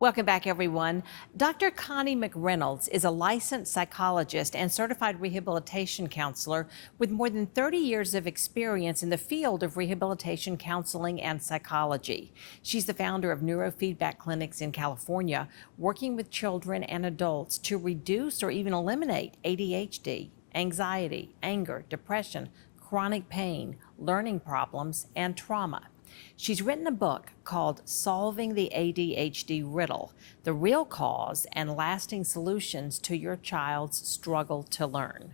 Welcome back, everyone. Dr. Connie McReynolds is a licensed psychologist and certified rehabilitation counselor with more than 30 years of experience in the field of rehabilitation counseling and psychology. She's the founder of neurofeedback clinics in California, working with children and adults to reduce or even eliminate ADHD, anxiety, anger, depression, chronic pain, learning problems, and trauma. She's written a book called Solving the ADHD Riddle, the real cause and lasting solutions to your child's struggle to learn.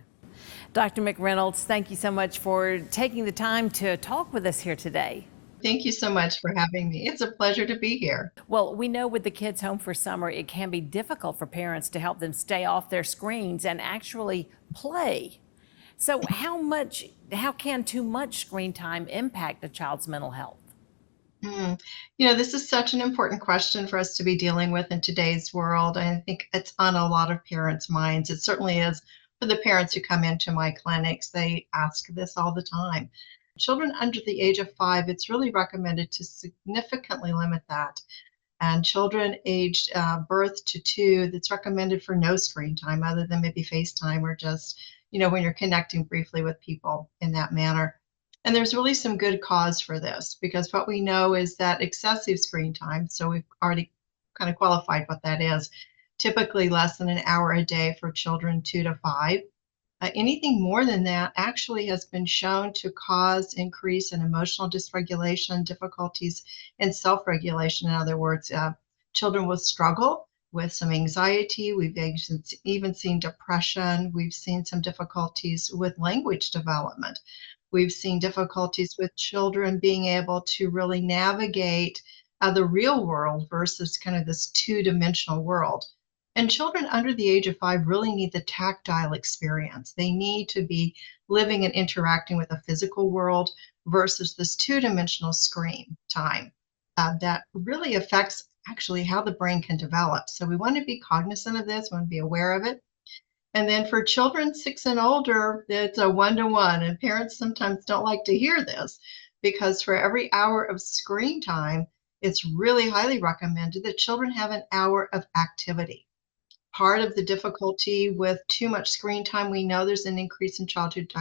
Dr. McReynolds, thank you so much for taking the time to talk with us here today. Thank you so much for having me. It's a pleasure to be here. Well, we know with the kids home for summer, it can be difficult for parents to help them stay off their screens and actually play. So how can too much screen time impact a child's mental health? Mm. This is such an important question for us to be dealing with in today's world. I think it's on a lot of parents' minds. It certainly is for the parents who come into my clinics. They ask this all the time. Children under the age of 5, it's really recommended to significantly limit that. And children aged birth to 2, that's recommended for no screen time other than maybe FaceTime or just, when you're connecting briefly with people in that manner. And there's really some good cause for this because what we know is that excessive screen time, so we've already kind of qualified what that is, typically less than an hour a day for children 2 to 5. Anything more than that actually has been shown to cause increase in emotional dysregulation, difficulties in self-regulation. In other words, children will struggle with some anxiety. We've even seen depression. We've seen some difficulties with language development. We've seen difficulties with children being able to really navigate the real world versus kind of this two-dimensional world. And children under the age of 5 really need the tactile experience. They need to be living and interacting with a physical world versus this two-dimensional screen time that really affects actually how the brain can develop. So we want to be cognizant of this, want to be aware of it. And then for children 6 and older, it's a one-to-one, and parents sometimes don't like to hear this because for every hour of screen time, it's really highly recommended that children have an hour of activity. Part of the difficulty with too much screen time, we know there's an increase in childhood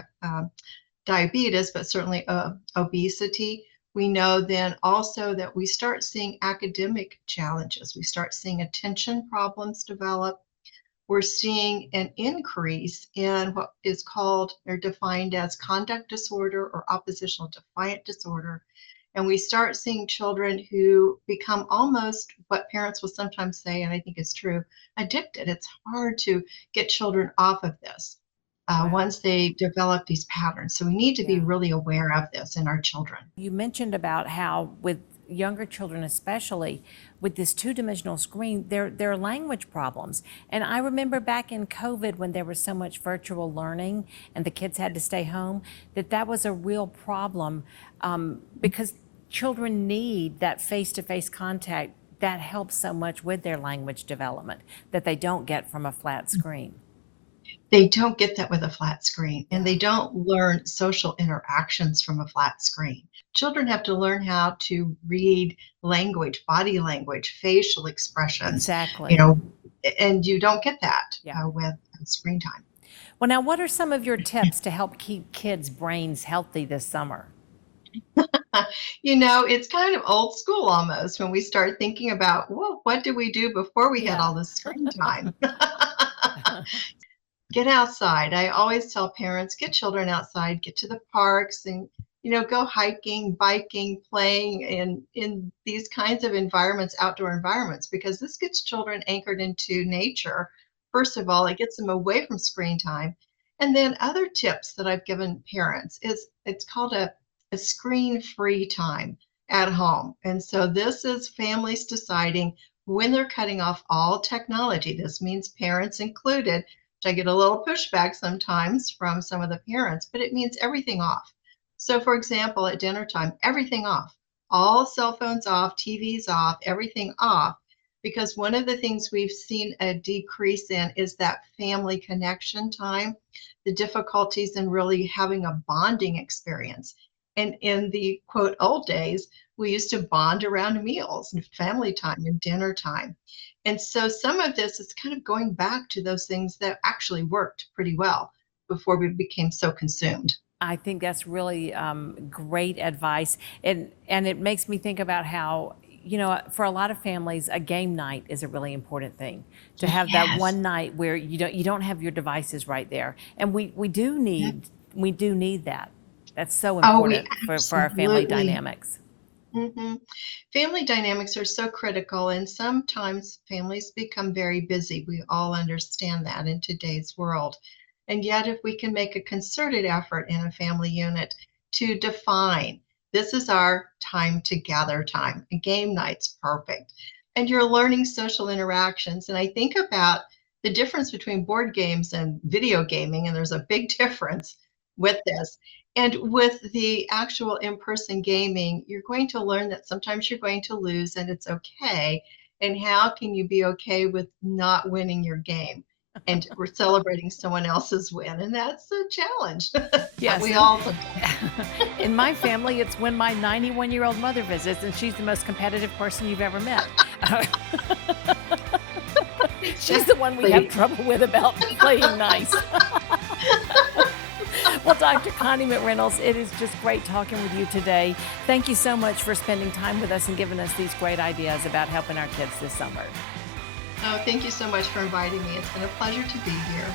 diabetes, but certainly obesity. We know then also that we start seeing academic challenges. We start seeing attention problems develop. We're seeing an increase in what is called or defined as conduct disorder or oppositional defiant disorder. And we start seeing children who become almost what parents will sometimes say, and I think is true, addicted. It's hard to get children off of this Wow. once they develop these patterns. So we need to be Yeah. really aware of this in our children. You mentioned about how with younger children especially with this two-dimensional screen there are language problems, and I remember back in COVID when there was so much virtual learning and the kids had to stay home, that was a real problem, because children need that face-to-face contact that helps so much with their language development that they don't get from a flat screen. They don't get that with a flat screen, and Yeah, they don't learn social interactions from a flat screen. Children have to learn how to read language, body language, facial expressions, you exactly. know, and you don't get that Yeah. with screen time. Well, now, what are some of your tips to help keep kids' brains healthy this summer? It's kind of old school almost when we start thinking about, well, what did we do before we had Yeah. all this screen time? Get outside. I always tell parents, get children outside, get to the parks and go hiking, biking, playing in these kinds of environments, outdoor environments, because this gets children anchored into nature. First of all, it gets them away from screen time. And then other tips that I've given parents is it's called a screen-free time at home. And so this is families deciding when they're cutting off all technology. This means parents included, I get a little pushback sometimes from some of the parents, but it means everything off. So, for example, at dinner time, everything off, all cell phones off, TVs off, everything off, because one of the things we've seen a decrease in is that family connection time, the difficulties in really having a bonding experience. And in the quote old days, We used to bond around meals and family time and dinner time. And so some of this is kind of going back to those things that actually worked pretty well before we became so consumed. I think that's really great advice, and it makes me think about how, for a lot of families, a game night is a really important thing. To have that Yes. one night where you don't have your devices right there, and we do need that. That's so Oh, we important for our family absolutely. dynamics. Mhm. Family dynamics are so critical, and sometimes families become very busy. We all understand that in today's world. And yet, if we can make a concerted effort in a family unit to define this is our time to gather time, a game night's perfect. And you're learning social interactions. And I think about the difference between board games and video gaming, and there's a big difference with this. And with the actual in-person gaming, you're going to learn that sometimes you're going to lose and it's okay. And how can you be okay with not winning your game and we're celebrating someone else's win? And that's a challenge that Yes, we all sometimes. in my family, it's when my 91-year-old mother visits, and she's the most competitive person you've ever met. She's the one we have Exactly. trouble with about playing nice. Well, Dr. Connie McReynolds, it is just great talking with you today. Thank you so much for spending time with us and giving us these great ideas about helping our kids this summer. Oh, thank you so much for inviting me. It's been a pleasure to be here.